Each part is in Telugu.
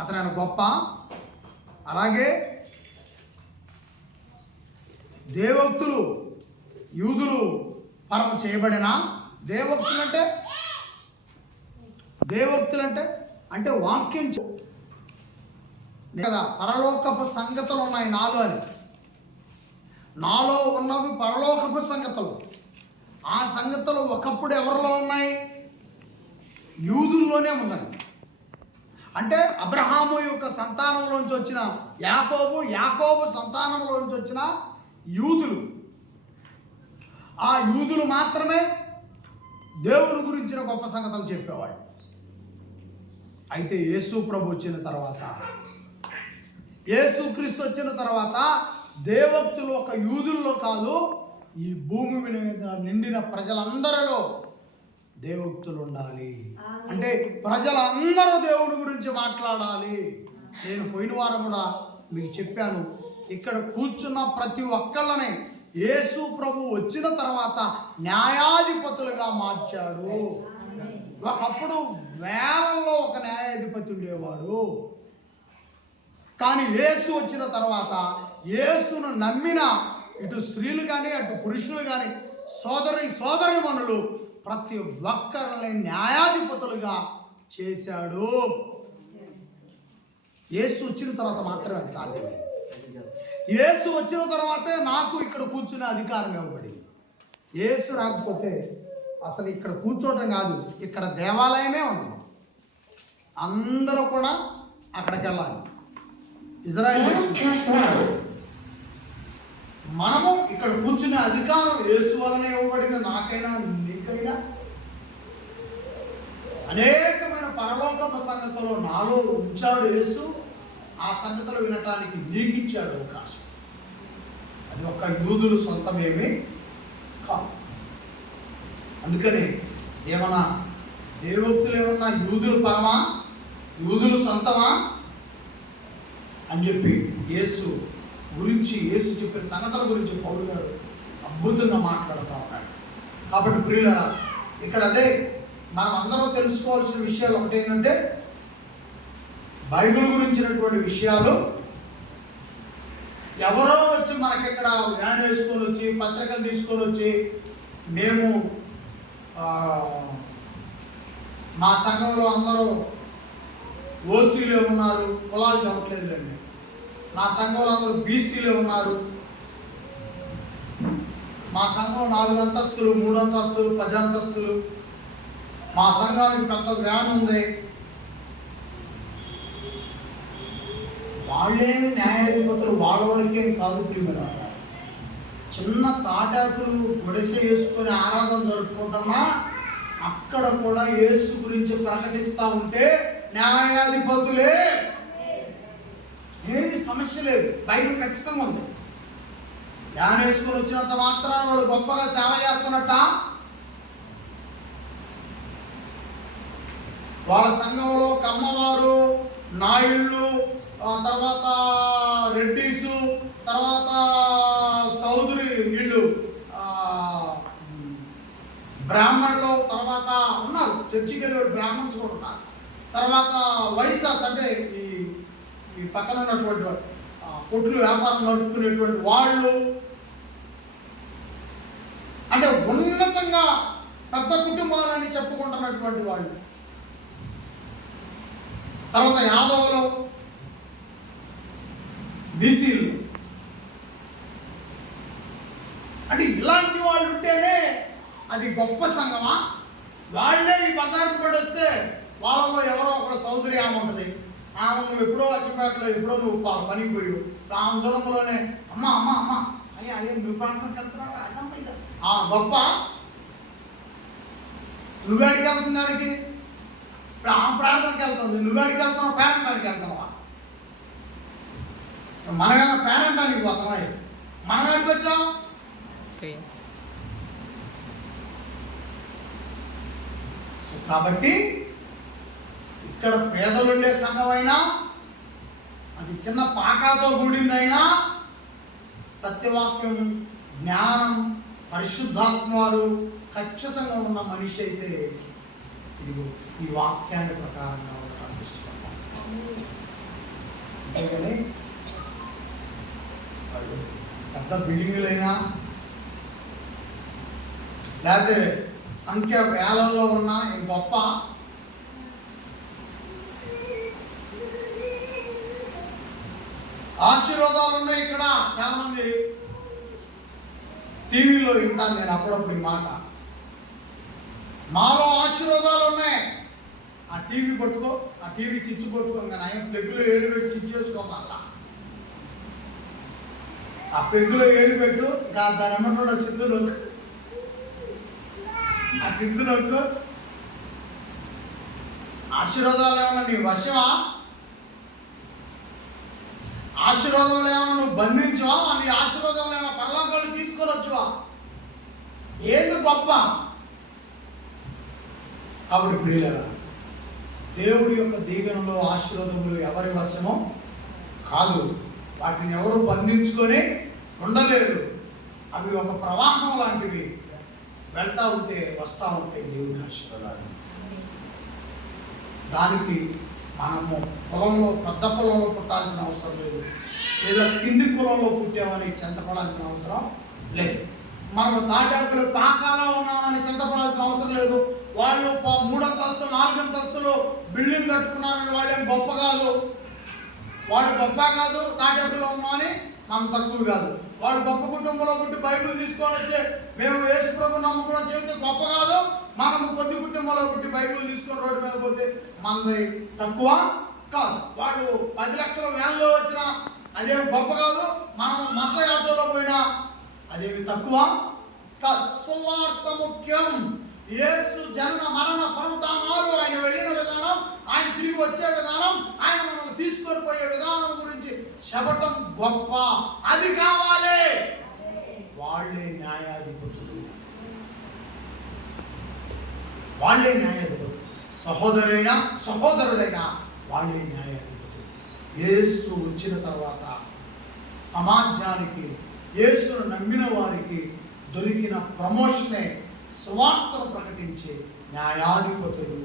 అతను గొప్ప. అలాగే దేవోక్తులు యూదులు పరమ చేయబడిన దేవోక్తులు అంటే వాక్యం కదా. పరలోకపు సంగతులు ఉన్నాయి నాలో ఉన్నవి పరలోకపు సంగతులు. ఆ సంగతులు ఒకప్పుడు ఎవరిలో ఉన్నాయి? యూదుల్లోనే ఉన్నాయి. అంటే అబ్రహాము యొక్క సంతానంలోంచి వచ్చిన యాకోబు సంతానంలోంచి వచ్చిన యూదులు. ఆ యూదులు మాత్రమే దేవుని గురించిన గొప్ప సంగతులు చెప్పేవాళ్ళు. అయితే యేసుక్రీస్తు వచ్చిన తర్వాత దేవోక్తులు ఒక యూదుల్లో కాదు, ఈ భూమి మీద నిండిన ప్రజలందరిలో దేవోక్తులు ఉండాలి. అంటే ప్రజలందరూ దేవుడి గురించి మాట్లాడాలి. నేను పోయిన వారం కూడా మీకు చెప్పాను, ఇక్కడ కూర్చున్న ప్రతి ఒక్కళ్ళని యేసు ప్రభు వచ్చిన తర్వాత న్యాయాధిపతులుగా మార్చాడు. ఒకప్పుడు వేలల్లో ఒక న్యాయాధిపతి ఉండేవాడు. కానీ యేసు వచ్చిన తర్వాత యేసును నమ్మిన ఇటు స్త్రీలు కానీ అటు పురుషులు కానీ సోదరిమణులు ప్రతి ఒక్కరిని న్యాయాధిపతులుగా చేశాడు. యేసు వచ్చిన తర్వాత మాత్రమే సాధ్యమే. యేసు వచ్చిన తర్వాతే నాకు ఇక్కడ కూర్చునే అధికారం ఇవ్వబడింది. యేసు రాకపోతే అసలు ఇక్కడ కూర్చోవటం కాదు, ఇక్కడ దేవాలయమే ఉండదు. అందరూ కూడా అక్కడికి వెళ్ళాలి. ఇజ్రాయేల్ మనము ఇక్కడ కూర్చునే అధికారం యేసు వలన ఇవ్వబడిన నాకైనా నీకైనా అనేకమైన పరలోకపు సంగతులు నాలో ఉంచాడు యేసు. ఆ సంగతులు వినటానికి నీకు ఇచ్చాడు అవకాశం. అది ఒక్క యూదులు సొంతమేమీ కాదు. అందుకని ఏమన్నా దేవోక్తులు ఏమన్నా యూదులు సొంతమా అని చెప్పి యేసు చెప్పిన సంగతుల గురించి పౌలు గారు అద్భుతంగా మాట్లాడుతూ ఉన్నాడు. కాబట్టి ప్రియులారా, ఇక్కడ అదే మనం అందరం తెలుసుకోవాల్సిన విషయాలు ఒకటి ఏంటంటే, బైబిల్ గురించినటువంటి విషయాలు ఎవరో వచ్చి మనకి ఇక్కడ వ్యాన్ వేసుకొని వచ్చి పత్రికలు తీసుకొని వచ్చి మేము మా సంఘంలో అందరూ ఓసీలే ఉన్నారు, కులాలు చెప్పట్లేదులేండి, మా సంఘంలో అందరూ బీసీలే ఉన్నారు, మా సంఘం 4 అంతస్తులు 3 అంతస్తులు 10 అంతస్తులు, మా సంఘానికి పెద్ద వ్యాన్ ఉంది. వాళ్ళే న్యాయాధిపతులు, వాళ్ళ వరకేం కాదు ప్రియమైన. చిన్న తాటాకులు గొడస వేసుకొని ఆరాధన జరుపుకుంటున్నా అక్కడ కూడా యేసు గురించి ప్రకటిస్తూ ఉంటే న్యాయాధిపతులే. ఏది సమస్య లేదు, బైబిల్ ఖచ్చితంగా ఉంది. ధ్యానం వేసుకొని వచ్చినంత మాత్రాన వాళ్ళు గొప్పగా సేవ చేస్తున్నట్ట. వాళ్ళ సంఘంలో కమ్మవారు, నాయుళ్ళు, తర్వాత రెడ్డీసు, తర్వాత సౌదరి, వీళ్ళు బ్రాహ్మణులు, తర్వాత ఉన్నారు చర్చికి వెళ్ళే బ్రాహ్మణ్స్ కూడా ఉన్నారు. తర్వాత వైసాస్ అంటే ఈ పక్కన ఉన్నటువంటి కొట్లు వ్యాపారం నడుపుకునేటువంటి వాళ్ళు, అంటే ఉన్నతంగా పెద్ద కుటుంబాలని చెప్పుకుంటున్నటువంటి వాళ్ళు. తర్వాత యాదవులు, బీసీలు, అంటే ఇలాంటి వాళ్ళు ఉంటేనే అది గొప్ప సంఘమా? వాళ్ళే ఈ బజార్కు పడొస్తే వాళ్ళలో ఎవరో ఒక సోదరి ఆమె ఉంటుంది. ఆమె నువ్వు ఎప్పుడో అచ్చిపేటలో ఎప్పుడో నువ్వు పనికి పోయి ఆమె చూడంలోనే అమ్మ అమ్మ అమ్మ అయ్యా నువ్వు ప్రాంతానికి వెళ్తున్నారా అదమ్మ ఇదా గొప్ప. నువ్వేడికి వెళ్తుంది దానికి? ఇప్పుడు ఆమె ప్రార్థనకి వెళ్తుంది, నువ్వేడికి వెళ్తున్నావు? పేరంటానికి వెళ్తున్నావా? మనమేమో పేరంటానికి పోతామా? మనం ఎక్కడికి వచ్చాం? కాబట్టి ఇక్కడ పేదలుండే సంఘమైనా, అది చిన్న పాకాతో కూడిందైనా, సత్యవాక్యం, జ్ఞానం, పరిశుద్ధాత్మవారు ఖచ్చితంగా ఉన్న మనిషి అయితే ఇదిగో ఈ వాక్యాన్ని ప్రకారంగా ఉండడానికి ఇష్టపడతాం. కానీ పెద్ద బిల్డింగులైనా లేకపోతే సంఖ్య వేలల్లో ఉన్న గొప్ప ఆశీర్వాదాలు ఉన్నాయి. ఇక్కడ చాలా మంది టీవీలో వింటాను నేను అప్పుడప్పుడు ఈ మాట, మాలో ఆశీర్వాదాలు ఉన్నాయి. ఆ టీవీ పట్టుకో, ఆ టీవీ చిచ్చు పట్టుకో, ఇంకా నయం ప్లగ్గులో ఏడు పెట్టి చిచ్చు చేసుకోమల్లా. ఆ పెగ్గులో ఏడు పెట్టు, ఇంకా దాని అమ్మటంలో చిత్తులు, ఆ చిత్తులకు ఆశీర్వాదాలు ఏమన్నా నీ వశమా? ఆశీర్వాదంలో ఏమన్నా నువ్వు బంధించవా? నీ ఆశీర్వాదంలో ఏమైనా పరలోకాలు తీసుకొని వచ్చువా? ఏది గొప్ప? కాబట్టి ప్రియులారా, దేవుడి యొక్క దీవెనలో ఆశీర్వాదములు ఎవరి వశమో కాదు. వాటిని ఎవరు బంధించుకొని ఉండలేరు. అవి ఒక ప్రవాహం లాంటివి, వెళ్తూ ఉంటే వస్తూ ఉంటాయి దేవుని ఆశీర్వాదాలు. దానికి మనము పొలంలో పెద్ద పొలంలో పుట్టాల్సిన అవసరం లేదు, లేదా కింది పొలంలో పుట్టామని చింతపడాల్సిన అవసరం లేదు. మనము తాటాకులు పాకాలో ఉన్నామని చింతపడాల్సిన అవసరం లేదు. వాళ్ళు 3 అంతస్తులు 4 అంతస్తులు బిల్డింగ్ కట్టుకున్నారని వాళ్ళేం గొప్ప కాదు. వాడు గొప్ప కాదు, తాటాకులో ఉన్నామని మనం తక్కువ కాదు. వాడు గొప్ప కుటుంబంలో పుట్టి బైబిల్ తీసుకొని వచ్చి మేము యేసు ప్రభువుని నమ్ముకోవడం చెబితే గొప్ప కాదు. మనము కొద్ది కుటుంబంలో పుట్టి బైబిల్ తీసుకొని రోడ్డు మీద పోతే మనది తక్కువ కాదు. వాడు 10 లక్షల వ్యాన్లో వచ్చినా అదేమి గొప్ప కాదు. మనం మత ఆటోలో పోయినా అదేమి తక్కువ కాదు. సువార్త ముఖ్యం. యేసు జనన మరణ పునరుత్థానాలు, ఆయన వెళ్ళిన విధానం, ఆయన తిరిగి వచ్చే విధానం, ఆయన మనల్ని తీసుకొని పోయే విధానం గురించి చెప్పటం గొప్ప. అది కావాలి. వాళ్ళే న్యాయాధిపతులు, వాళ్ళే న్యాయాధిపతులు. సహోదరుడైనా వాళ్ళే న్యాయాధిపతులు. యేసు వచ్చిన తర్వాత సమాజానికి, యేసును నమ్మిన వారికి దొరికిన ప్రమోషనే సువార్తను ప్రకటించే న్యాయాధిపతులు.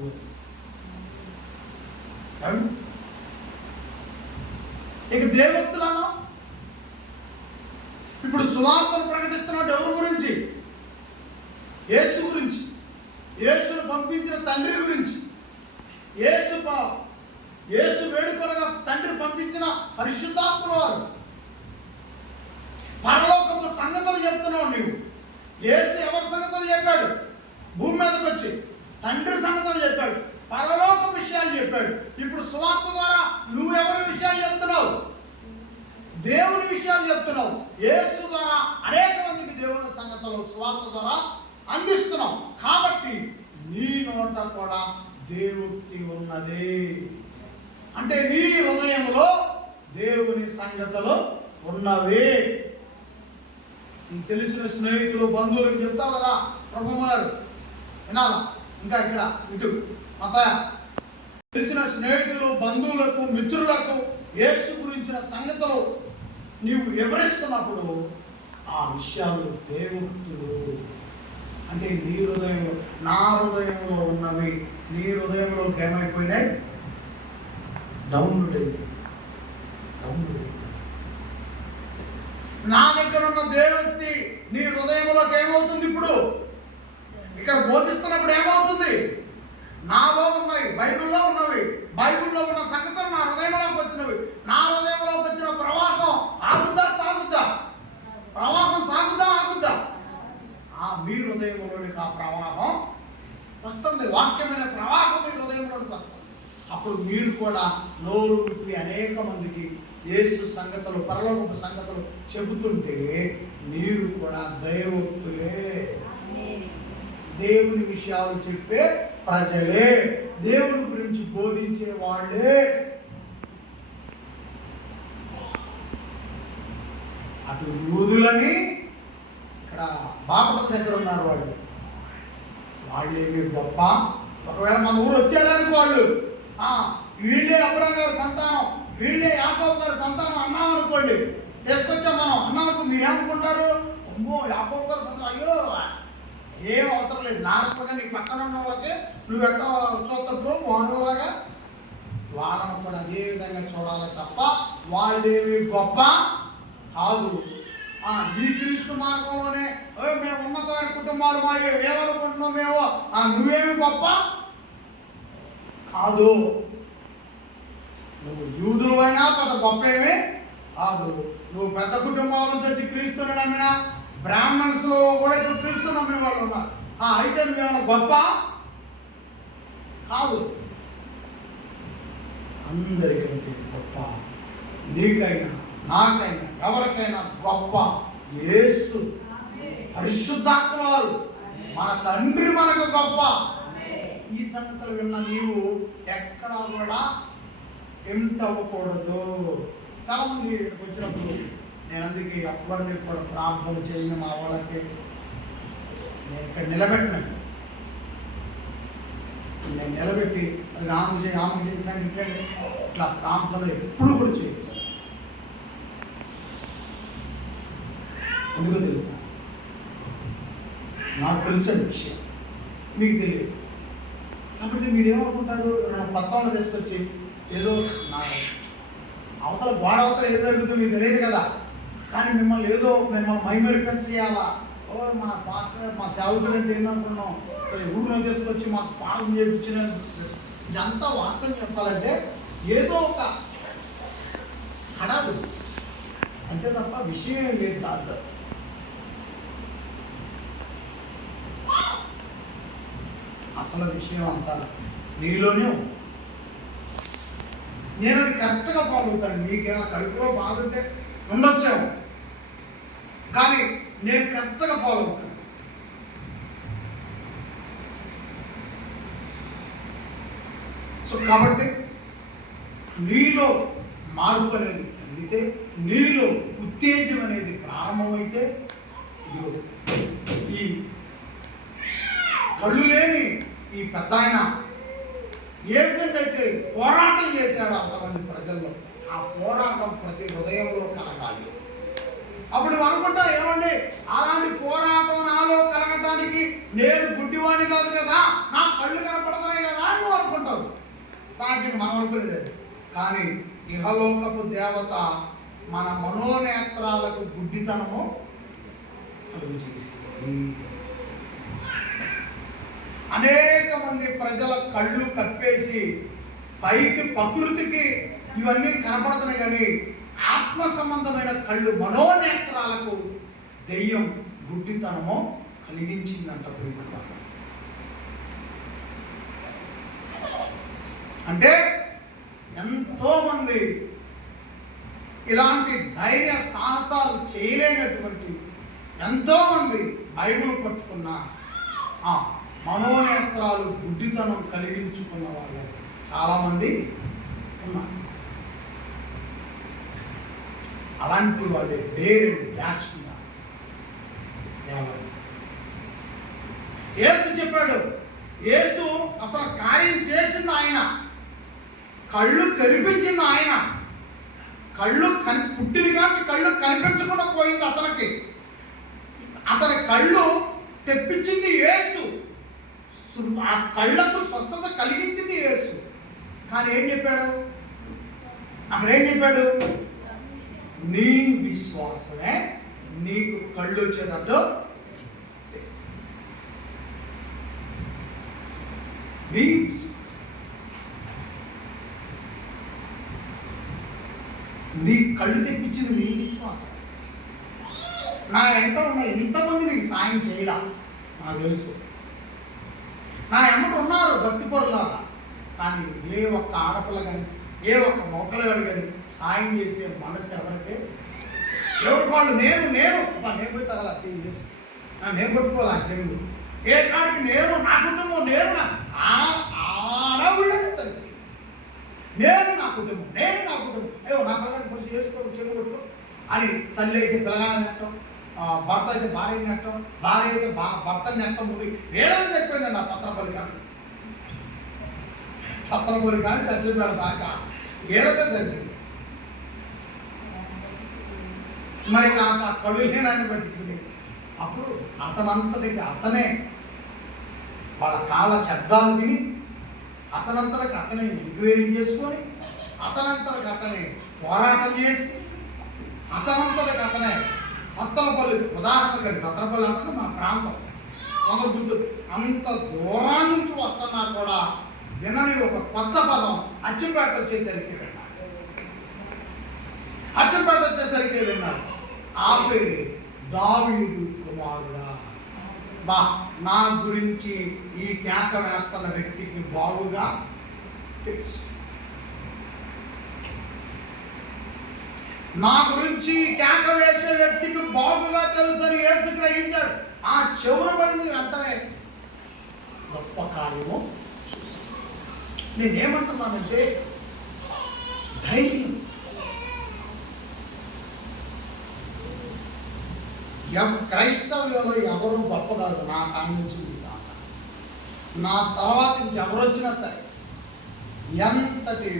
ఇక దేవోక్తులను ఇప్పుడు సువార్తను ప్రకటిస్తున్నాడు ఎవరి గురించి? యేసు గురించి, యేసును పంపించిన తండ్రి గురించి, యేసు వేడుకొనగా తండ్రి పంపించిన పరిశుద్ధాత్మ వారు. పరలోకపు సంగతులు చెప్తున్నావు నీవు. యేసు ఎవరి సంగతులు చెప్పాడు? భూమి మీదకి వచ్చి తండ్రి సంగతులు చెప్పాడు, పరలోక విషయాలు చెప్పాడు. ఇప్పుడు సువార్త ద్వారా నువ్వు ఎవరి విషయాలు చెప్తున్నావు? దేవుని విషయాలు చెప్తున్నావు. యేసు ద్వారా అనేక మందికి దేవుని సంగతులు సువార్త ద్వారా అందిస్తున్నావు. కాబట్టి నీ నోట కూడా దేవుక్తి ఉన్నది. అంటే నీ హృదయంలో దేవుని సంగతులు ఉన్నవి. నీకు తెలిసిన స్నేహితులు, బంధువులకు చెప్తావు కదా, ప్రభువు గారు వినాలా, ఇంకా ఇక్కడ ఇటు మతయ తెలిసిన స్నేహితులు, బంధువులకు, మిత్రులకు యేసు గురించిన సంగతులు నీవు వివరిస్తున్నప్పుడు ఆ విషయాలు దేవుక్తులు. అంటే నీ హృదయంలో, నా హృదయంలో ఉన్నవి నీ హృదయంలోకి ఏమైపోయినాయి? డౌన్లోడ్ అయ్యి. నా దగ్గర ఉన్న దేవుక్తి నీ హృదయంలోకి ఏమవుతుంది? ఇప్పుడు ఇక్కడ బోధిస్తున్నప్పుడు ఏమవుతుంది? నాలో ఉన్నవి, బైబిల్లో ఉన్నవి, బైబిల్లో ఉన్న సంగతులు నా హృదయంలోకి వచ్చినవి. నా హృదయంలోకి వచ్చిన ప్రవాహం ఆగుద్దా సాగుద్దా? ప్రవాహం సాగుద్దా ఆగుద్దా? మీ హృదయంలోనికి ఆ ప్రవాహం వస్తుంది. వాక్యమైన ప్రవాహం మీ హృదయంలోనికి వస్తుంది. అప్పుడు మీరు కూడా నోరు విప్పి అనేక మందికి యేసు సంగతులు, పరలోకపు సంగతులు చెబుతుంటే మీరు కూడా దైవోక్తులే, దేవుని విషయాలు చెప్పే ప్రజలే, దేవుని గురించి బోధించే వాళ్ళే. అటు యూదులని, ఇక్కడ బాపట్ల దగ్గర ఉన్నారు వాళ్ళేమి గొప్ప. ఒకవేళ మన ఊరు వచ్చారనుకో, వాళ్ళు వీళ్ళే అబ్రహాం గారి సంతానం, వీళ్ళే యాకోబు గారి సంతానం అన్నాం అనుకోండి, తీసుకొచ్చాం మనం అన్నామనుకో, మీరేమనుకుంటారు? అమ్మో యాకోబు గారి సంతానం, అయ్యో ఏం అవసరం లేదు. నార్మల్గా నీకు పక్కన ఉన్న వాళ్ళకి నువ్వు ఎట్లా చూస్తావు, మోహన్లాగా వాళ్ళను కూడా అదే విధంగా చూడాలి తప్ప వాళ్ళేమి గొప్ప కాదు. ఈ క్రీస్తు మార్గంలోనే మేము ఉన్నతమైన కుటుంబాలు మా ఏమనుకుంటున్నాం మేము, నువ్వేమి గొప్ప కాదు. నువ్వు యూదులు అయినా పెద్ద గొప్ప ఏమీ కాదు. నువ్వు పెద్ద కుటుంబాల నుంచి వచ్చి క్రీస్తుని నమ్మిన బ్రాహ్మణ్స్లో కూడా ఇప్పుడు క్రీస్తు నమ్మిన వాళ్ళు ఉన్నారు. అయితే నువ్వేమన్నా గొప్ప కాదు. అందరికంటే గొప్ప, నీకైనా నాకైనా ఎవరికైనా గొప్ప యేసు పరిశుద్ధాత్మ వారు, మన తండ్రి మనకు గొప్ప. ఈ సంగతులు విన్న నీవు ఎక్కడ కూడా టెంప్ట్ అవ్వకూడదు. చాలామంది ఇక్కడికి వచ్చినప్పుడు నేను అందుకే ఎవరిని కూడా ప్రార్థన చేయను, మా వాళ్ళకి నేను ఇక్కడ నిలబెట్టినాను. నేను నిలబెట్టి అది ఆమె చేసినాను ఇట్లా ప్రార్థన ఎప్పుడు కూడా చేయొచ్చు. ఎందుకో తెలుసా? నాకు తెలిసిన విషయం మీకు తెలియదు. కాబట్టి మీరు ఏమనుకుంటారు? కొత్త వాళ్ళు తీసుకొచ్చి ఏదో నా అవతల గోడ అవతల ఏదో జరుగుతుందో మీకు తెలియదు కదా, కానీ మిమ్మల్ని మైమరికం చేయాలా? మా పాస్టర్ మా సేవకుడు అంటే ఏందనుకున్నాం, ఊరిలో తీసుకొచ్చి మాకు పాఠం చేయించిన. ఇదంతా వాస్తవం చెప్పాలంటే ఏదో ఒక హడావుడి అంతే తప్ప విషయం ఏం లేదు దాంట్లో. అసలు విషయం అంతా నీలోనే. నేను అది కరెక్ట్గా ఫాలో అవుతాను. మీకేమో కడుపులో బాధ ఉంటే ఉండొచ్చాము, కానీ నేను కరెక్ట్గా ఫాలో అవుతాను. సో కాబట్టి నీలో మార్పు అనేది కలిగితే, నీలో ఉత్తేజం అనేది ప్రారంభమైతే, ఈ కళ్ళు లేని ఈ పెద్ద ఆయన ఏ విధంగా అయితే పోరాటం చేశాడో అంతమంది ప్రజల్లో, ఆ పోరాటం ప్రతి హృదయంలో కలగాలి. అప్పుడు అనుకుంటా, ఏమండి అలాంటి పోరాటం నాలో కలగటానికి నేను గుడ్డివాణి కాదు కదా, నా కళ్ళు కనపడుతున్నాయి కదా అని నువ్వు అనుకుంటావు. సహజంగా మనం అనుకునేది. కానీ ఇహలోకపు దేవత మన మనోనేత్రాలకు గుడ్డితనము కలుగు చేసింది. అనేక మంది ప్రజల కళ్ళు కప్పేసి పైకి ప్రకృతికి ఇవన్నీ కనపడుతున్నాయి, కానీ ఆత్మ సంబంధమైన కళ్ళు మనోనేత్రాలకు దెయ్యం గుడ్డితనము కలిగించిందంట. అంటే ఎంతో మంది ఇలాంటి ధైర్య సాహసాలు చేయలేనటువంటి ఎంతో మంది బైబిల్ పట్టుకున్న మనోనేత్రాలు గుడ్డితనం కలిగించుకున్న వాళ్ళు చాలామంది ఉన్నారు. అలాంటి వాళ్ళే డేర్ డాష్. యేసు చెప్పాడు, యేసు అసలు కార్యం చేసింది ఆయన, కళ్ళు కనిపించింది ఆయన. పుట్టిన కానీ కళ్ళు కనిపించకుండా పోయింది అతనికి. అతని కళ్ళు తెప్పించింది యేసు, ఆ కళ్ళకు స్వస్థత కలిగించింది యేసు. కానీ ఏం చెప్పాడు అక్కడ? ఏం చెప్పాడు? నీ విశ్వాసమే నీకు కళ్ళు వచ్చేటట్టు. నీ నీ కళ్ళు తెప్పించింది నీ విశ్వాసం. నా ఎంట ఉన్న ఇంతమంది నీకు సాయం చేయలా నాకు తెలుసు. నా ఎమ్మట ఉన్నారు భక్తి పొరలాగా, కానీ ఏ ఒక్క ఆడపిల్ల కానీ ఏ ఒక్క మొక్కలు కానీ సాయం చేసే మనసు ఎవరికే ఎవరు వాళ్ళు నేను పోయి తగల చెయ్యి చేసి నేను కొట్టుకోవాలి ఆ చెవులు ఏ కాడికి నేను నా కుటుంబం నేను ఆడవుళ్ళకి సరిపోయి నేను నా కుటుంబం అయ్యో నా పిల్లగాని కొంచెం చేసుకోవడం చెవి కొట్టుకో అని తల్లి అయితే పిల్లగాని నెట్టం, భర్త అయితే భార్య నెట్టం, భార్య అయితే భర్తని నెట్టం. ముందు వేరే చెప్పిపోయిందండి ఆ సత్రపల్లి కానీ చచ్చిపోయాడు దాకా ఏదైతే జరిగింది. మరి ఆ కళ్ళు నేనాన్ని పట్టించింది. అప్పుడు అతనంతటికి అతనే వాళ్ళ కాళ్ళ శబ్దాలు విని అతనంతలకు అతనే ఎంక్వైరీ చేసుకొని అతనంతలకు అతనే పోరాటం చేసి అతనంతలకు అతనే సత్తలపల్లి, ఉదాహరణగా సత్తలపల్లి అంటే మన ప్రాంతం గుర్తు, అంత దూరం నుంచి వస్తున్నా కూడా వినని ఒక కొత్త పదం అచ్చంపేట వచ్చేసరికి విన్నారు. అచ్చంపేట వచ్చేసరికి విన్నారు. ఆ పేరు దావీదు కుమారుడా. బా, నా గురించి ఈ కేక వేస్తున్న వ్యక్తికి బాగుగా తెలుసు. నా గురించి కేక వేసే వ్యక్తికి బాగుగా తెలుసు అని యేసు గ్రహించాడు. ఆ చెవులు పడింది వెంటనే గొప్ప కార్యము చూసి. నేనేమంటున్నానంటే ధైర్యం. క్రైస్తవ్యంలో ఎవరు గొప్ప కాదు. నా కానించింది దాకా నా తర్వాత ఇంకెవరు వచ్చినా సరే, ఎంతటి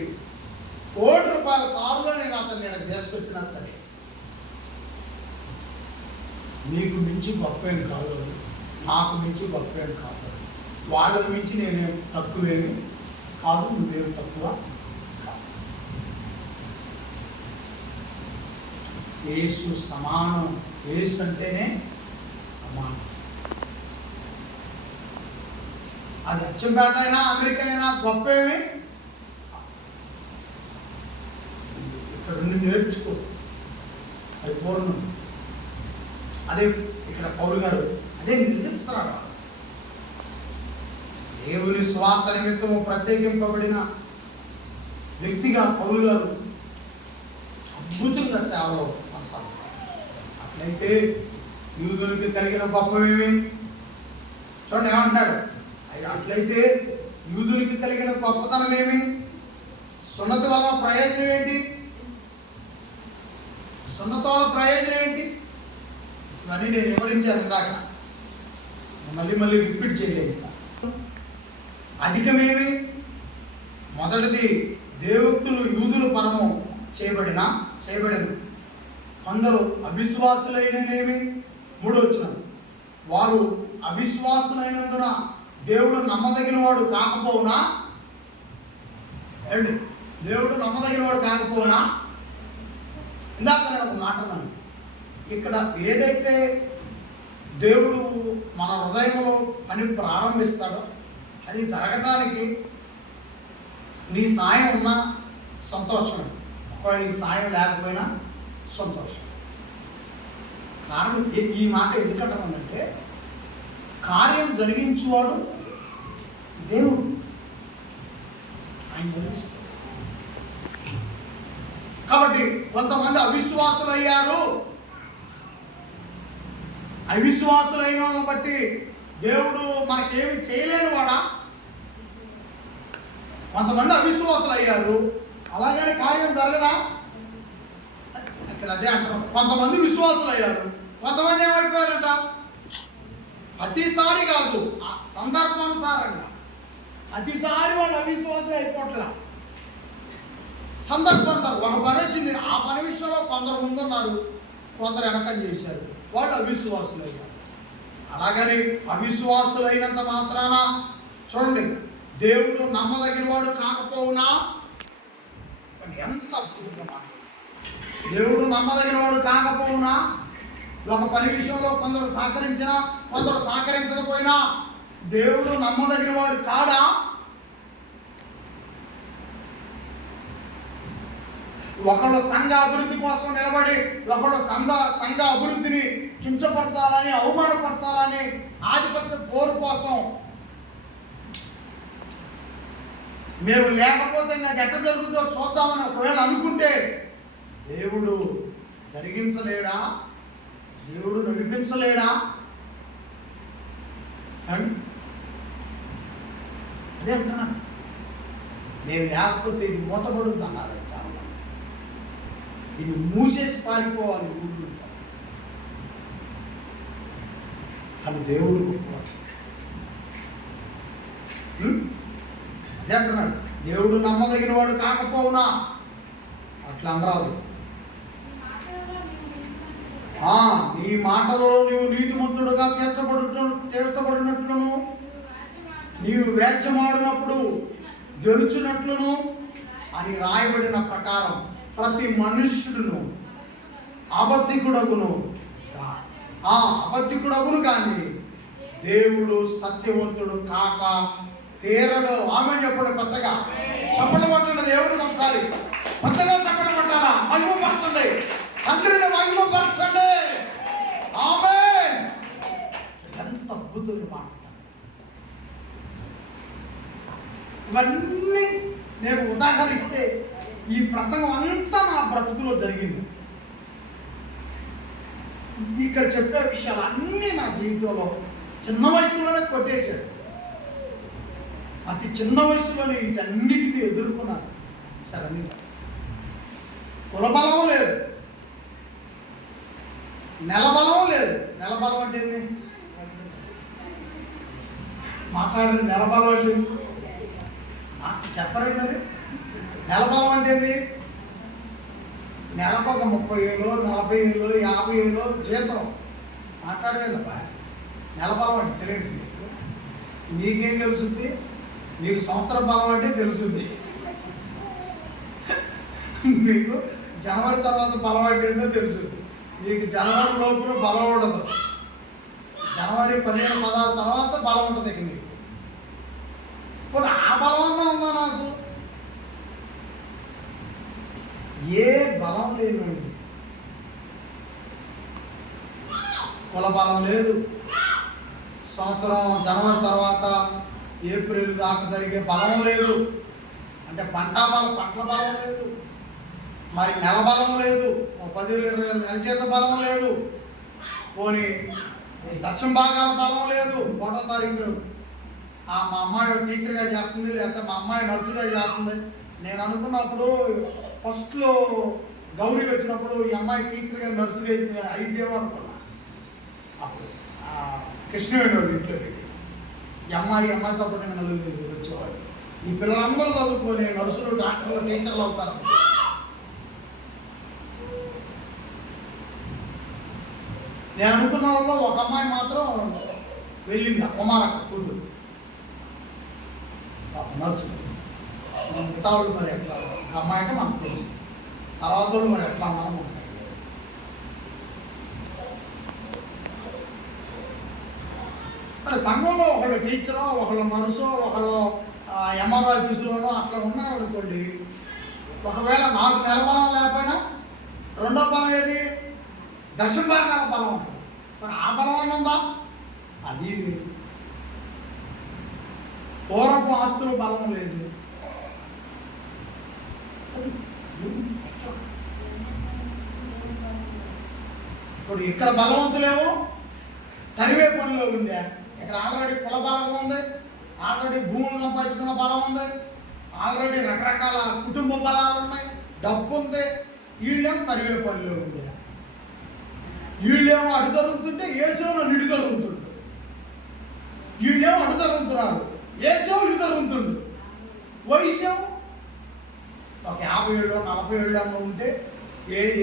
₹1,00,00,000 కారులో నేను అతను నేను తీసుకొచ్చినా సరే, నీకు మించి గొప్పేం కాదు, నాకు మించి గొప్పేం కాదు, వాళ్ళకు మించి నేనేం తక్కువేమి కాదు, నువ్వేం తక్కువ కాదు. యేసు సమానం. యేసు అంటేనే సమానం. అది అచ్చంపేట అయినా అమెరికా అయినా గొప్పేమి. ఇక్కడ నుండి నేర్చుకో, అది పూర్ణం. అదే ఇక్కడ పౌలు గారు అదే నిలుస్తున్నారు. దేవుని స్వార్థ నిమిత్తము ప్రత్యేకింపబడిన వ్యక్తిగా పౌలు గారు అద్భుతంగా సేవలో కొనసాగుతారు. అట్లయితే యూదునికి కలిగిన గొప్పవేమి చూడండి ఏమంటున్నాడు. అట్లయితే యూదునికి కలిగిన గొప్పతనం ఏమి? సున్నతి వల్ల ప్రయోజనం ఏంటి? సున్నతి వల్ల ప్రయోజనం ఏంటి? ఇవన్నీ నేను వివరించాను ఇందాక, మళ్ళీ రిపీట్ చేయలేదు. అధికమేమి? మొదటిది దేవోక్తులు యూదులు పరము చేయబడిన కొందరు అవిశ్వాసులైననేమి. 3వ వచనం, వారు అవిశ్వాసులైనందున దేవుడు నమ్మదగిన వాడు కాకపోవునా. ఏమండి, దేవుడు నమ్మదగిన వాడు కాకపోవునా? ఇందాక నేను ఒక మాట అన్నాను. ఇక్కడ ఏదైతే దేవుడు మన హృదయంలో పని ప్రారంభిస్తాడో అది జరగటానికి నీ సాయం ఉన్నా సంతోషమే, ఒకవేళ నీ సాయం లేకపోయినా సంతోషం. కారణం ఈ మాట ఎందుకంటే కార్యం జరిగించువాడు దేవుడు, ఆయన జరిగిస్తాడు. కాబట్టి కొంతమంది అవిశ్వాసులయ్యారు. అవిశ్వాసులైన వాళ్ళని బట్టి దేవుడు మనకేమి చేయలేని వాడా? కొంతమంది అవిశ్వాసులు అయ్యారు, అలాగని కార్యం జరగదా? ఇక్కడ అదే అంటారు. కొంతమంది విశ్వాసులు అయ్యారు, కొంతమంది ఏమైపోయారంట? ప్రతిసారి కాదు, సందర్భానుసారంగా. ప్రతిసారి వాళ్ళు అవిశ్వాసులు అయిపోవట్లా. సందర్భానుసారం ఒక పని వచ్చింది, ఆ పని విషయంలో కొందరు ముందున్నారు, కొందరు వెనకం చేశారు, వాళ్ళు అవిశ్వాసులు అయ్యారు. అలాగని అవిశ్వాసులైనంత మాత్రాన చూడండి దేవుడు నమ్మదగిన వాడు కాకపోవునా. ఎంత అద్భుతంగా దేవుడు నమ్మదగిన వాడు కాకపోవునా. ఒక పని విషయంలో కొందరు సహకరించినా కొందరు సహకరించకపోయినా దేవుడు నమ్మదగిన వాడు కాడా? ఒకళ్ళు సంఘ అభివృద్ధి కోసం నిలబడి ఒకళ్ళు సంఘ అభివృద్ధిని కించపరచాలని, అవమానపరచాలని, ఆధిపత్య పోరు కోసం మేము లేకపోతే ఇంకా ఎట్ట జరుగుతుందో చూద్దామని ఒకవేళ అనుకుంటే దేవుడు జరిగించలేడా? దేవుడు నడిపించలేడా? అదే అంటున్నాను. మేము లేకపోతే ఇది మూతపడుద్ది అన్నారు చాలా మంది. ఇది మూసేసి పారిపోవాలి ఊరి నుంచి. అది దేవుడు అదే అంటున్నాడు. దేవుడు నమ్మదగిన వాడు కాకపోవునా అట్లా అనరాదు. నీ మాటలో నీవు నీతిమంతుడుగా తీర్చబడినట్లును నీవు వేర్చమాడినప్పుడు గెలుచునట్లును అని రాయబడిన ప్రకారం ప్రతి మనుష్యుడును అబద్ధికుడగును కానీ దేవుడు సత్యవంతుడు కాక తీరడు. ఆమె చెప్పడు. కొత్తగా చప్పట్లు కొట్టండి దేవుడికి ఒకసారి. కొత్తగా చప్పట్లు కొట్టాలా? మహిమపరచండి, తండ్రిని మహిమపరచండి. ఆమేన్. ఎంత అద్భుతమైన మాట. ఇవన్నీ నేను ఉదాహరిస్తే ఈ ప్రసంగం అంతా నా బ్రతుకులో జరిగింది. ఇక్కడ చెప్పే విషయాలు అన్నీ నా జీవితంలో చిన్న వయసులోనే కొట్టేశాడు. అతి చిన్న వయసులోనే వీటన్నిటిని ఎదుర్కొన్నాను. సరే, కులబలం లేదు, నెలబలం లేదు. నెలబలం అంటే ఏంది? మాట్లాడేది నెలబలం అంటే చెప్పరండి మరి. నెలబలం అంటే ఏంది? నెలకు ఒక 30,000, 40,000, 50,000 జీతం. మాట్లాడేదబ్బా నెలబలం అంటే తెలియదు నీకు. నీకేం తెలుస్తుంది? నీకు సంవత్సర బలం అంటే తెలుస్తుంది. నీకు జనవరి తర్వాత బలం అంటే ఏందో తెలుస్తుంది. నీకు జనవరి లోపల బలం ఉండదు. జనవరి 15, 16 తర్వాత బలం ఉంటుంది. ఇక నీకు ఇప్పుడు ఆ బలం అన్నా ఉందా? నాకు ఏ బలం లేనండి. కుల బలం లేదు. సంవత్సరం జనవరి తర్వాత ఏప్రిల్ దాకా జరిగే బలం లేదు. అంటే పట్ల బలం లేదు. మరి నెల బలం లేదు. 10-20 నెల చేత బలం లేదు. పోనీ దశమ భాగాల బలం లేదు. 1వ తారీఖు మా అమ్మాయి టీచర్గా చేస్తుంది, లేకపోతే మా అమ్మాయి నర్సుగా చేస్తుంది. నేను అనుకున్నప్పుడు ఫస్ట్లో గౌరీ వచ్చినప్పుడు ఈ అమ్మాయి టీచర్గా నర్సుగా అయితేమో అనుకున్నా. అప్పుడు కృష్ణవేణి ఇంట్లో ఈ అమ్మాయితో పాటు నేను 4 వచ్చేవాడు. ఈ పిల్లలందరూ చదువుకొని నర్సులు, డాక్టర్లు, టీచర్లు అవుతారు. నేను అనుకున్న వాళ్ళలో ఒక అమ్మాయి మాత్రం వెళ్ళింది, కుమారక్క కూతురు నర్సు. మిగతా వాళ్ళు మరి ఎట్లా? ఒక అమ్మాయి అంటే మనకు తెలుసు. తర్వాత వాళ్ళు మరి ఎట్లా అన్నారు మనకు. మరి సంఘంలో ఒకళ్ళు టీచరో, ఒకళ్ళు నర్సో, ఒకళ్ళు ఎంఆర్ఓ ఆఫీసులోనో అట్లా ఉన్నారు అనుకోండి. ఒకవేళ నాకు నెల బలం లేకపోయినా 2వ బలం ఏది? దశమ భాగాల బలం ఉంటుంది. మరి ఆ బలం అని ఉందా? అది లేదు. పూర్వపు ఆస్తుల బలం లేదు. ఇప్పుడు ఇక్కడ బలవంతులేమో తరివే పనిలో ఉండే. ఇక్కడ ఆల్రెడీ కుల బలం ఉంది, ఆల్రెడీ భూములు సంపాదించుకున్న బలం ఉంది, ఆల్రెడీ రకరకాల కుటుంబ బలాలు ఉన్నాయి, డబ్బు ఉంది. వీళ్ళేమో తరివే పనిలో ఉండే. వీళ్ళేమో అటు జరుగుతుంటే ఏసేమో ఇటు జరుగుతుండు. వీళ్ళేమో అటు జరుగుతున్నారు, ఏసేమో ఇటు జరుగుతుండు. వయసు ఒక 50 ఏళ్ళు 40 ఏళ్ళు అన్న ఉంటే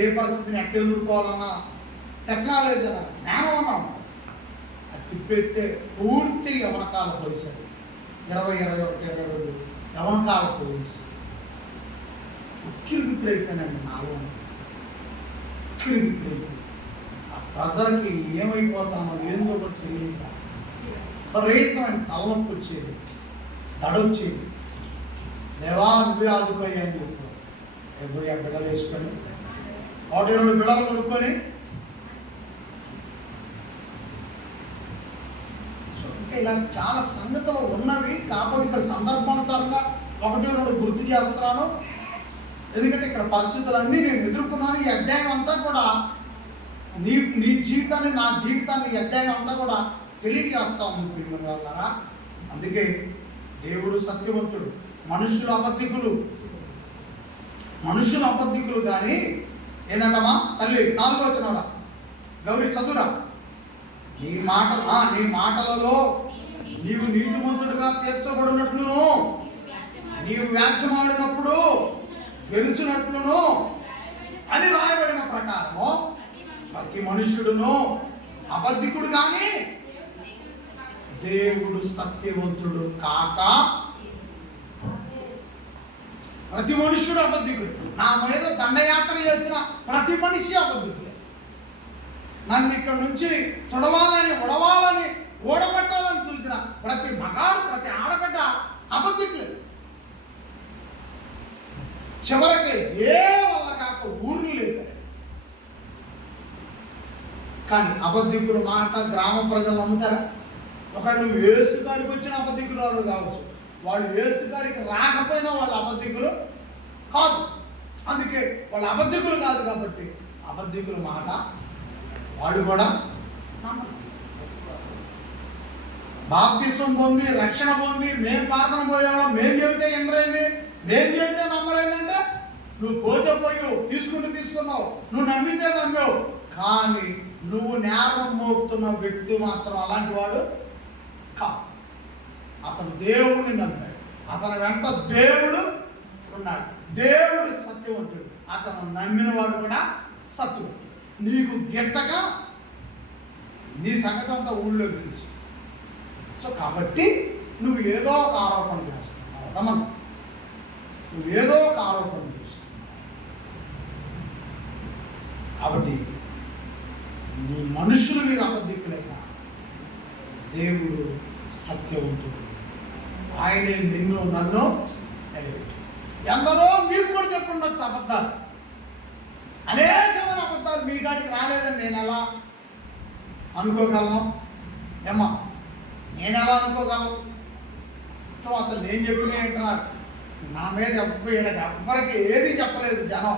ఏ పరిస్థితిని ఎక్కడ ఎదుర్కోవాలన్నా టెక్నాలజీ అన్న జ్ఞానం అన్నా అది తిప్పేస్తే పూర్తి యవనకాల వయసు. అది 20, 21, 22 యవనకాల వయసు. ఉక్కిరి బిక్కిరి అయిపోయినాయండి నాలో. ఉక్కిరి బిక్కిరి అయిపోయింది. ఆ ప్రజలకి ఏమైపోతానో ఏందో కూడా తెలియదు. విపరీతమైన తలనొప్పి వచ్చేది, దడొచ్చేది. దేవా నువ్వే ఆదుకోయి అని చెప్పారు. ఎప్పుడు ఆ బిడ్డలు వేసుకొని 1-2 బిళ్ళలు కొనుక్కొని ఇంకా ఇలా చాలా సంగతులు ఉన్నవి. కాకపోతే ఇక్కడ సందర్భానుసారంగా 1-2 గుర్తు చేస్తున్నాను. ఎందుకంటే ఇక్కడ పరిస్థితులన్నీ నేను ఎదుర్కొన్నాను. ఈ అధ్యాయం అంతా కూడా నీ జీవితాన్ని, నా జీవితాన్ని ఈ అధ్యాయం అంతా కూడా తెలియజేస్తా ఉంది ప్రియమైన వాళ్ళారా. అందుకే దేవుడు సత్యవంతుడు, మనుషులు అబద్ధికులు కానీ ఏంటంటమ్మా తల్లి 4వ వచనంలో గౌరీ చదువురా. నీ మాటలలో నీవు నీతిమంతుడుగా తీర్చబడినట్లును, నీవు వ్యాజ్యమాడినప్పుడు గెలుచునట్లును అని రాయబడిన ప్రకారము ప్రతి మనుష్యుడును అబద్ధికుడు కానీ దేవుడు సత్యవంతుడు కాక ప్రతి మనుషుడు అబద్ధికుడు. నా మీద దండయాత్ర చేసిన ప్రతి మనిషి అబద్ధికుడే. నన్ను ఇక్కడ నుంచి ఉడవాలని ఓడగొట్టాలని చూసిన ప్రతి మగాడు, ప్రతి ఆడబిడ్డ అబద్ధికులే. చివరికి ఏ వల్ల కాక ఊర్లు లేపారు. కానీ అబద్ధికుల మాట గ్రామ ప్రజలు నమ్ముతారా? ఒకవేళ నువ్వు యేసుగాడికి వచ్చిన అబద్ధికులు వాళ్ళు కావచ్చు, వాళ్ళు యేసుగాడికి రాకపోయినా వాళ్ళు అబద్ధికులు కాదు. అందుకే వాళ్ళు అబద్ధికులు కాదు కాబట్టి అబద్ధికుల మాట వాళ్ళు కూడా నమ్మరు. బాప్తిసం పొంది రక్షణ పొంది మేము ప్రార్థన పోయామో మేము చెబితే ఎందరైంది, మేము చెబితే నమ్మరైందంటే నువ్వు పోతే పోయావు, తీసుకున్నావు, నువ్వు నమ్మితే నమ్మావు. కానీ నువ్వు నేరం మోపుతున్న వ్యక్తి మాత్రం అలాంటి వాడు కాదు. అతను దేవుడిని నమ్మాడు, అతని వెంట దేవుడు ఉన్నాడు. దేవుడు సత్యవంతుడు, అతను నమ్మిన వాడు కూడా సత్యవంతుడు. నీకు గిట్టగా నీ సంగతి అంతా ఊళ్ళో తెలుసు. సో కాబట్టి నువ్వు ఏదో ఒక ఆరోపణ చేస్తున్నావు రమణ, నువ్వు ఏదో ఒక ఆరోపణ చేస్తున్నావు. కాబట్టి నీ మనుషులు మీరు అబద్ధికులైనా దేవుడు సత్యవంతుడు, ఆయనే నిన్ను నన్ను నిలబెట్టు. ఎందరో మీకు కూడా చెప్పుండొచ్చు అబద్ధాలు, అనేకమైన అబద్ధాలు మీ కాడికి రాలేదని నేను ఎలా అనుకోగలను? ఏమ్మా, నేను ఎలా అనుకోగలను? అసలు నేను చెప్పిన అంటున్నారు, నా మీద ఎవ్వరికి ఏది చెప్పలేదు జనం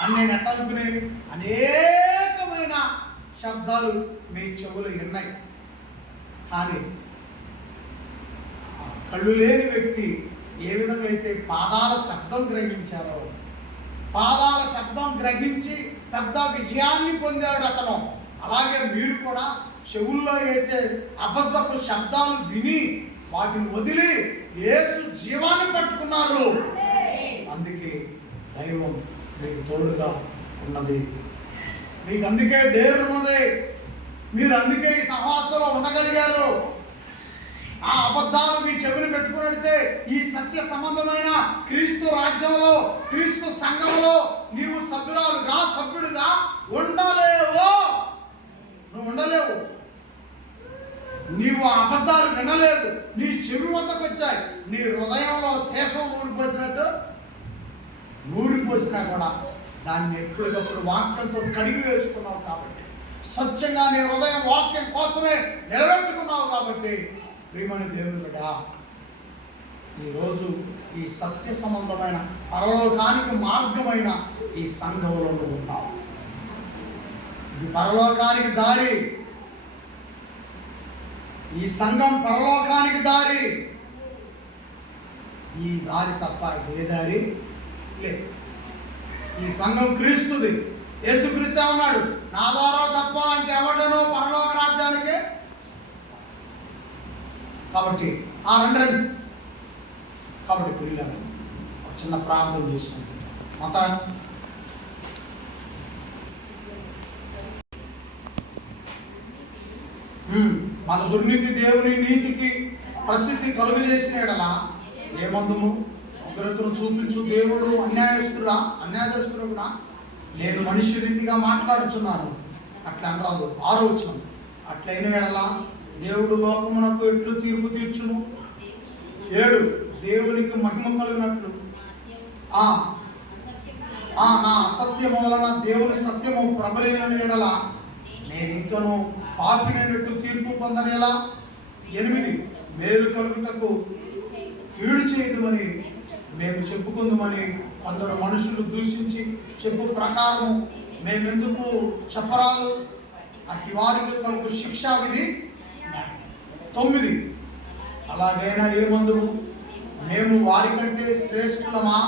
అని నేను ఎట్లా అనుకునేది? అనేకమైన శబ్దాలు మీ చెవులు విన్నాయి. కానీ కళ్ళు లేని వ్యక్తి ఏ విధంగా అయితే పాదాల శబ్దం గ్రహించారో, పాదాల శబ్దం గ్రహించి పెద్ద విజయాన్ని పొందాడు అతను, అలాగే మీరు కూడా చెవుల్లో వేసే అబద్ధపు శబ్దాలు విని వాటిని వదిలి యేసు జీవాన్ని పట్టుకున్నారు. అందుకే దైవం మీకు తోడుగా ఉన్నది, మీకు అందుకే డేరు ఉన్నది, మీరు అందుకే ఈ సహవాసంలో ఉండగలిగారు. ఆ అబద్ధాలు మీ చెవిని పెట్టుకున్నట్టే ఈ సత్య సంబంధమైన క్రీస్తు రాజ్యంలో, క్రీస్తు సంఘంలో నీవు సభ్యుడుగా ఉండలేవు. నువ్వు ఉండలేవు. నీవు ఆ అబద్ధాలు వినలేదు, నీ చెవి వద్దకు వచ్చాయి. నీ హృదయంలో శేషం ఊరిపోసినట్టు ఊరిపోసినా కూడా దాన్ని ఎప్పటికప్పుడు వాక్యంతో కడిగి వేసుకున్నావు కాబట్టి, స్వచ్ఛంగా నీ హృదయం వాక్యం కోసమే నిలబెట్టుకున్నావు కాబట్టి, ప్రియమైన దేవుని బిడ్డ, ఈరోజు ఈ సత్య సంబంధమైన పరలోకానికి మార్గమైన ఈ సంఘంలో నువ్వు ఉన్నావు. ఇది పరలోకానికి దారి, ఈ సంఘం పరలోకానికి దారి. ఈ దారి తప్ప ఏ దారి లేదు. ఈ సంఘం క్రీస్తుది. యేసుక్రీస్తు ఉన్నాడు, నా ద్వారా తప్ప ఇంకెవడనో పరలోక రాజ్యానికి. కాబట్టి ఆ రండి. కాబట్టి పిల్లలు ఒక చిన్న ప్రార్థన చేసుకుంటాం. మన దుర్నీతి దేవుని నీతికి ప్రసిద్ధి కలుగజేసినాడలా ఏమందుము? ఉగ్రతను చూపించు దేవుడు అన్యాయస్తుడు కూడా నేను మనిషి రీతిగా మాట్లాడుచున్నాను అట్లా అనరాదు. 6వ వచనం, అట్లయిన ఎడలా దేవుడు లోకమునకు ఎట్లు తీర్పు తీర్చును? 7 దేవునికి మహిమ కలిగినట్లు నా అసత్యము వలన దేవుని సత్యము ప్రబలిన ఎడల నేను ఇంకను పాపినట్టు తీర్పు పొందనేలా? 8 మేలు కలుగుటకు కీడు చేయదుమని మేము చెప్పుకుందామని కొందరు మనుషులు దూషించి చెప్పు ప్రకారం మేమెందుకు చెప్పరాదు? అట్టి వారికి కలుగు శిక్షా విధి. 9 అలాగైనా ఏమందుము? మేము వారికంటే శ్రేష్ఠులమా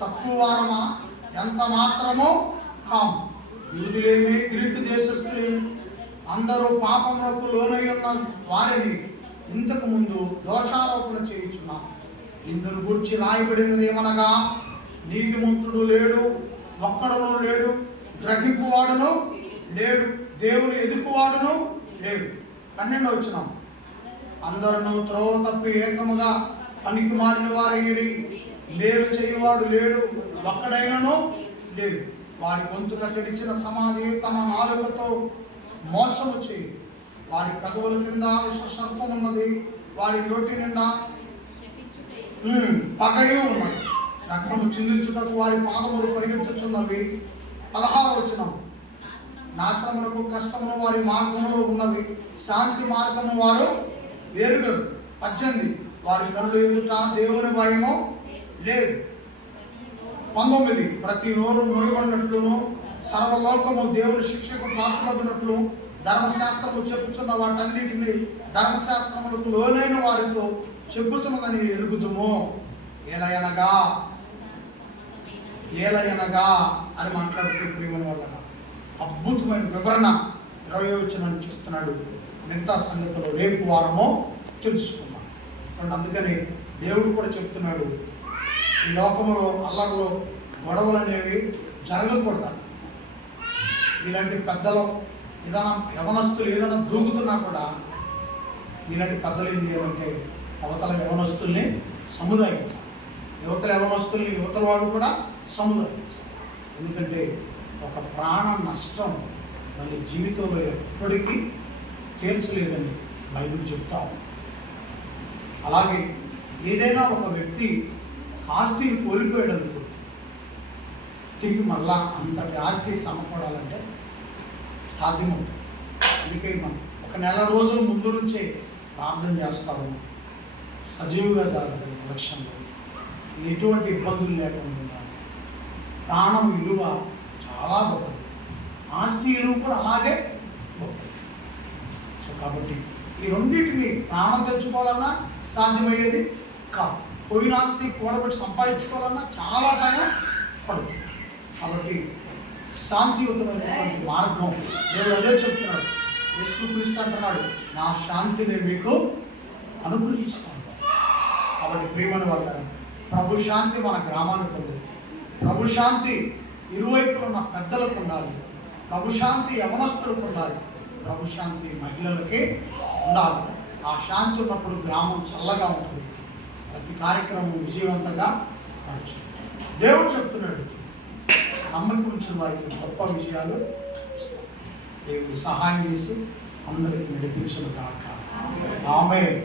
తక్కువ వారమా? ఎంత మాత్రమో కాము. యూదులేమి గ్రీకు దేశస్థులేమి అందరూ పాపములకు లోనై ఉన్న వారిని ఇంతకు ముందు దోషారోపణ చేయుచున్నాము. ఇందును గురించి రాయబడినది ఏమనగా, నీతిమంతుడు లేడు, ఒక్కడును లేడు, గ్రహింపువాడును లేడు, దేవుని ఎదుకువాడును లేడు. 12వ వచనం, అందరూ త్రోవ తప్పి ఏకముగా పనికి మారిన వారయ్యిరి, మేలు చేయువాడు లేడు, ఒక్కడైనను లేడు. వారి గొంతుక తెరిచిన సమాధి తమ నాలుకతో మోసము చేయి. వారి పెదవుల కింద విష సర్పం ఉన్నది, వారి నోటి నిండా పగయు ఉన్నది. రక్తము చిందించుటకు వారి పాదములు పరిగెత్తుచున్నవి. 16వ వచనం, నాశనములకు కష్టములు వారి మార్గములో ఉన్నవి, శాంతి మార్గము వారు ఎరుగరు. 18, వారి కళ్ళు ఎదుట దేవుని భయము లేదు. 19, ప్రతి నోరు నోయబడినట్లును సర్వలోకము దేవుని శిక్షకు పాత్రలగినట్లు ధర్మశాస్త్రము చెప్పుచున్న వాటన్నిటిని ధర్మశాస్త్రములకు లోనైన వారితో చెప్పుచున్నదని ఎరుగుదుము. ఏలయనగా అని మాట్లాడుతూ ప్రియమైన వాళ్ళ అద్భుతమైన వివరణ 20వ వచనాన్ని చూస్తున్నాడు. మిగతా సంగతులు రేపు వారమో తెలుసుకున్నాం. అందుకని దేవుడు కూడా చెప్తున్నాడు, ఈ లోకంలో అల్లర్లు గొడవలు అనేవి జరగకూడదు. ఇలాంటి పెద్దలు ఏదైనా యవనస్తులు ఏదైనా దూకుతున్నా కూడా ఇలాంటి పెద్దలు ఏం చేయాలంటే అవతల యవనస్తుల్ని సముదాయించాలి, యువతల యవనస్తుల్ని యువతల వాళ్ళు కూడా సముదాయించాలి. ఎందుకంటే ఒక ప్రాణ నష్టం మళ్ళీ జీవితంలో ఎప్పటికీ తీర్చలేదని బైబిల్ చెప్తాం. అలాగే ఏదైనా ఒక వ్యక్తి ఆస్తిని కోల్పోయాడనుకో, తిరిగి మళ్ళా అంతటి ఆస్తి సమకూడాలంటే సాధ్యమవుతుంది. అందుకే మనం ఒక నెల రోజుల ముందు నుంచే ప్రార్థన చేస్తాము, సజీవుగా జరుగుతుంది. ఎలక్షన్లో ఎటువంటి ఇబ్బందులు లేకుండా ఉండాలి. ప్రాణం విలువ చాలా గొప్పది, ఆస్తి విలువ కూడా అలాగే గొప్పది. సో కాబట్టి ఈ రెండింటిని ప్రాణం తెచ్చుకోవాలన్నా సాధ్యమయ్యేది కాదు. పోయిన ఆస్తి కూడబెట్టి సంపాదించుకోవాలన్నా చాలా టైం పడుతుంది. కాబట్టి శాంతియుతమైనటువంటి మార్గం దేవుడు అదే చెప్తున్నాడు. యేసుక్రీస్తు అంటున్నాడు, నా శాంతిని మీకు అనుగ్రహిస్తాను. కాబట్టి ప్రియమైన వాళ్ళ ప్రభు శాంతి మన గ్రామానికి ఉంది. ప్రభు శాంతి ఇరువైపులో ఉన్న పెద్దలకు ఉండాలి. ప్రభు శాంతి యవనస్తులకు ఉండాలి. ప్రభు శాంతి మహిళలకి ఉండాలి. ఆ శాంతి ఉన్నప్పుడు గ్రామం చల్లగా ఉంటుంది, ప్రతి కార్యక్రమం విజయవంతంగా నడుస్తుంది. దేవుడు చెప్తున్నాడు, నమ్మకం ఉంచిన వారికి గొప్ప విజయాలు ఇస్తాడు. దేవుడు సహాయం చేసి అందరికీ నడిపించును గాక. ఆమేన్.